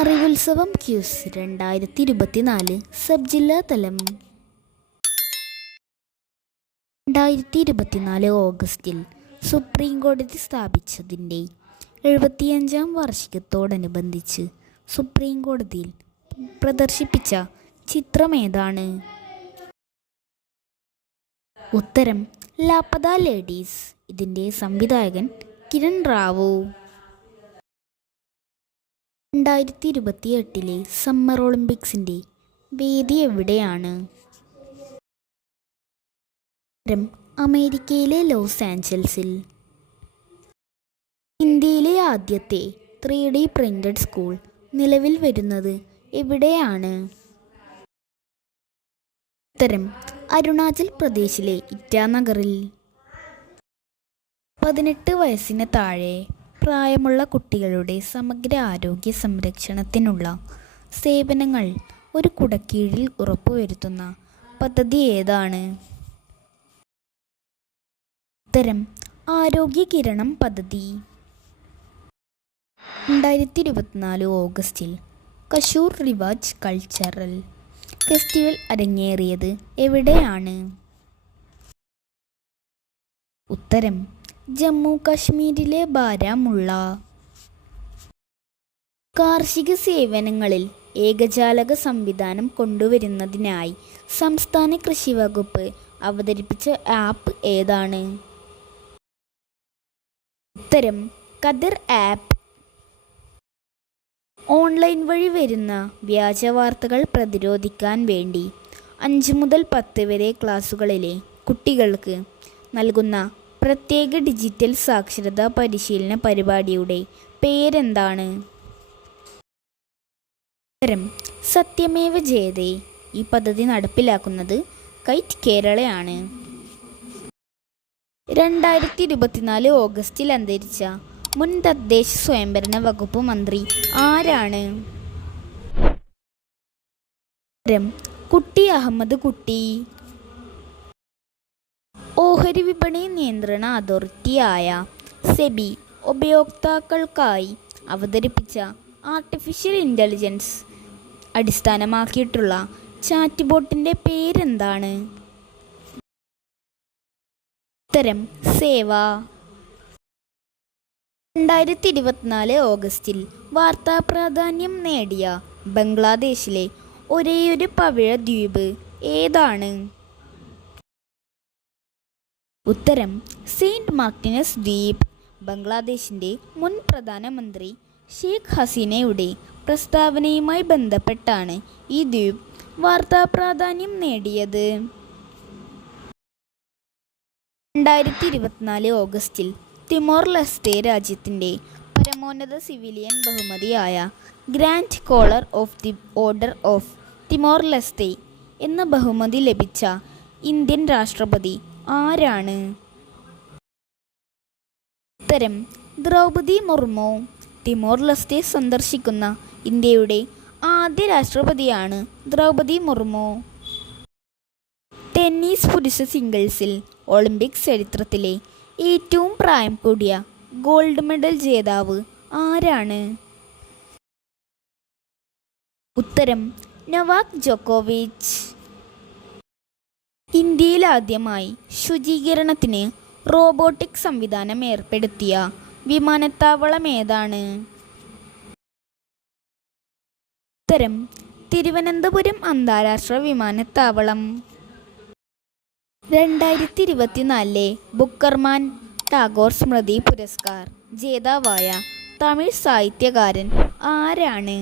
അറിവുത്സവം quiz 2024 sub ജില്ലാ തലം. 2024 ഓഗസ്റ്റിൽ സുപ്രീം കോടതി സ്ഥാപിച്ചതിൻ്റെ 75-ാം വാർഷികത്തോടനുബന്ധിച്ച് സുപ്രീം കോടതിയിൽ പ്രദർശിപ്പിച്ച ചിത്രമേതാണ്? ഉത്തരം ലാപത ലേഡീസ്. ഇതിൻ്റെ സംവിധായകൻ കിരൺ റാവു. 2028 സമ്മർ ഒളിമ്പിക്സിൻ്റെ വേദി എവിടെയാണ്? ഉത്തരം അമേരിക്കയിലെ ലോസ് ആഞ്ചൽസിൽ. ഇന്ത്യയിലെ ആദ്യത്തെ 3D പ്രിന്റഡ് സ്കൂൾ നിലവിൽ വരുന്നത് എവിടെയാണ്? ഉത്തരം അരുണാചൽ പ്രദേശിലെ ഇറ്റാനഗറിൽ. 18 വയസ്സിന് താഴെ പ്രായമുള്ള കുട്ടികളുടെ സമഗ്ര ആരോഗ്യ സംരക്ഷണത്തിനുള്ള സേവനങ്ങൾ ഒരു കുടക്കീഴിൽ ഉറപ്പുവരുത്തുന്ന പദ്ധതി ഏതാണ്? ഉത്തരം ആരോഗ്യ കിരണം പദ്ധതി. 2024 ഓഗസ്റ്റിൽ കശൂർ റിവാജ് കൾച്ചറൽ ഫെസ്റ്റിവൽ അരങ്ങേറിയത് എവിടെയാണ്? ഉത്തരം ജമ്മു കാശ്മീരിലെ ബാരാമുള്ള. കാർഷിക സേവനങ്ങളിൽ ഏകജാലക സംവിധാനം കൊണ്ടുവരുന്നതിനായി സംസ്ഥാന കൃഷി വകുപ്പ് അവതരിപ്പിച്ച ആപ്പ് ഏതാണ്? ഉത്തരം ഖദർ ആപ്പ്. ഓൺലൈൻ വഴി വരുന്ന വ്യാജ വാർത്തകൾ പ്രതിരോധിക്കാൻ വേണ്ടി 5 മുതൽ 10 വരെ ക്ലാസുകളിലെ കുട്ടികൾക്ക് നൽകുന്ന പ്രത്യേക ഡിജിറ്റൽ സാക്ഷരതാ പരിശീലന പരിപാടിയുടെ പേരെന്താണ്? ഉത്തരം സത്യമേവ ജയതേ. ഈ പദ്ധതി നടപ്പിലാക്കുന്നത് കൈറ്റ് കേരളയാണ്. 2024 ഓഗസ്റ്റിൽ അന്തരിച്ച മുൻ തദ്ദേശ സ്വയംഭരണ വകുപ്പ് മന്ത്രി ആരാണ്? ഉത്തരം കുട്ടി അഹമ്മദ് കുട്ടി. ഓഹരി വിപണി നിയന്ത്രണ അതോറിറ്റിയായ സെബി ഉപയോക്താക്കൾക്കായി അവതരിപ്പിച്ച ആർട്ടിഫിഷ്യൽ ഇൻ്റലിജൻസ് അടിസ്ഥാനമാക്കിയിട്ടുള്ള ചാറ്റ് ബോട്ടിൻ്റെ പേരെന്താണ്? ഉത്തരം സേവ. 2024 ഓഗസ്റ്റിൽ വാർത്താ പ്രാധാന്യം നേടിയ ബംഗ്ലാദേശിലെ ഒരേയൊരു പവിഴ ദ്വീപ് ഏതാണ്? ഉത്തരം സെയിൻറ്റ് മാർട്ടിനസ് ദ്വീപ്. ബംഗ്ലാദേശിൻ്റെ മുൻ പ്രധാനമന്ത്രി ഷേഖ് ഹസീനയുടെ പ്രസ്താവനയുമായി ബന്ധപ്പെട്ടാണ് ഈ ദ്വീപ് വാർത്താ പ്രാധാന്യം നേടിയത്. 2024 ഓഗസ്റ്റിൽ തിമോർ ലെസ്തെ രാജ്യത്തിൻ്റെ പരമോന്നത സിവിലിയൻ ബഹുമതിയായ grand collar of the order of Timor Leste എന്ന ബഹുമതി ലഭിച്ച ഇന്ത്യൻ രാഷ്ട്രപതി ആരാണ്? ഉത്തരം ദ്രൗപദി മുർമു. തിമോർ ലെസ്തെ സന്ദർശിക്കുന്ന ഇന്ത്യയുടെ ആദ്യ രാഷ്ട്രപതിയാണ് ദ്രൗപദി മുർമു. ടെന്നീസ് പുരുഷ സിംഗിൾസിൽ ഒളിമ്പിക്സ് ചരിത്രത്തിലെ ഏറ്റവും പ്രായം കൂടിയ ഗോൾഡ് മെഡൽ ജേതാവ് ആരാണ്? ഉത്തരം നൊവാക് ജോക്കോവിച്ച്. ഇന്ത്യയിൽ ആദ്യമായി ശുചീകരണത്തിന് റോബോട്ടിക് സംവിധാനം ഏർപ്പെടുത്തിയ വിമാനത്താവളം ഏതാണ്? ഉത്തരം തിരുവനന്തപുരം അന്താരാഷ്ട്ര വിമാനത്താവളം. 2024 ബുക്കർമാൻ ടാഗോർ സ്മൃതി പുരസ്കാർ ജേതാവായ തമിഴ് സാഹിത്യകാരൻ ആരാണ്?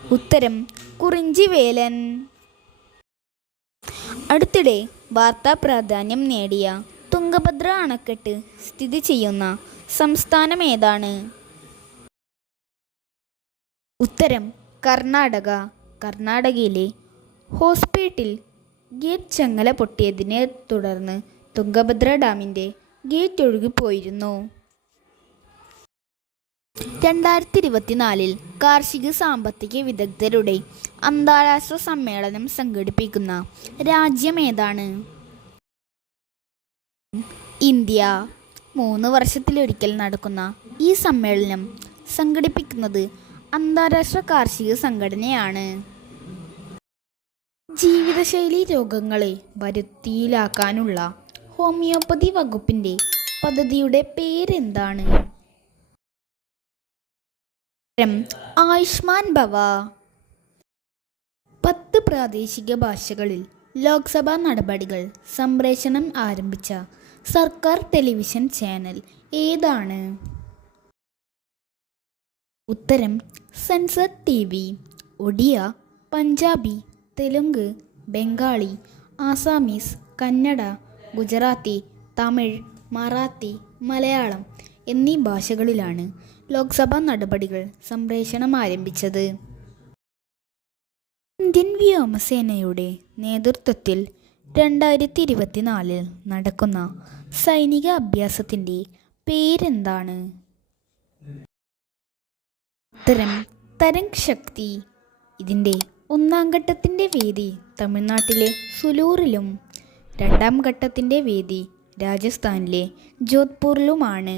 ഉത്തരം കുറിഞ്ചി വേലൻ. അടുത്തിടെ വാർത്താ പ്രാധാന്യം നേടിയ തുംഗഭദ്ര അണക്കെട്ട് സ്ഥിതി ചെയ്യുന്ന സംസ്ഥാനം ഏതാണ്? ഉത്തരം കർണാടക. കർണാടകയിലെ ഹോസ്പേട്ടിൽ ഗേറ്റ് ചങ്ങല പൊട്ടിയതിനെ തുടർന്ന് തുംഗഭദ്ര ഡാമിൻ്റെ ഗേറ്റ് ഒഴുകിപ്പോയിരുന്നു. 2024 കാർഷിക സാമ്പത്തിക വിദഗ്ധരുടെ അന്താരാഷ്ട്ര സമ്മേളനം സംഘടിപ്പിക്കുന്ന രാജ്യം ഏതാണ്? ഇന്ത്യ. 3 വർഷത്തിലൊരിക്കൽ നടക്കുന്ന ഈ സമ്മേളനം സംഘടിപ്പിക്കുന്നത് അന്താരാഷ്ട്ര കാർഷിക സംഘടനയാണ്. ജീവിതശൈലി രോഗങ്ങളെ വരുതിയിലാക്കാനുള്ള ഹോമിയോപ്പതി വകുപ്പിൻ്റെ പദ്ധതിയുടെ പേരെന്താണ്? ആയുഷ്മാൻ ഭവ. 10 പ്രാദേശിക ഭാഷകളിൽ ലോക്സഭാ നടപടികൾ സംപ്രേഷണം ആരംഭിച്ച സർക്കാർ ടെലിവിഷൻ ചാനൽ ഏതാണ്? ഉത്തരം sensor TV. Odia, Punjabi, Telugu, Bengali, Assamese, Kannada, Gujarati, Tamil, Marathi, Malayalam എന്നീ ഭാഷകളിലാണ് ലോക്സഭാ നടപടികൾ സംപ്രേഷണം ആരംഭിച്ചത്. ഇന്ത്യൻ വ്യോമസേനയുടെ നേതൃത്വത്തിൽ 2024 നടക്കുന്ന സൈനിക അഭ്യാസത്തിൻ്റെ പേരെന്താണ്? ഉത്തരം തരംഗ് ശക്തി. ഇതിൻ്റെ 1ാം ഘട്ടത്തിൻ്റെ വേദി തമിഴ്നാട്ടിലെ സുലൂറിലും 2ാം ഘട്ടത്തിൻ്റെ വേദി രാജസ്ഥാനിലെ ജോധ്പൂരിലുമാണ്.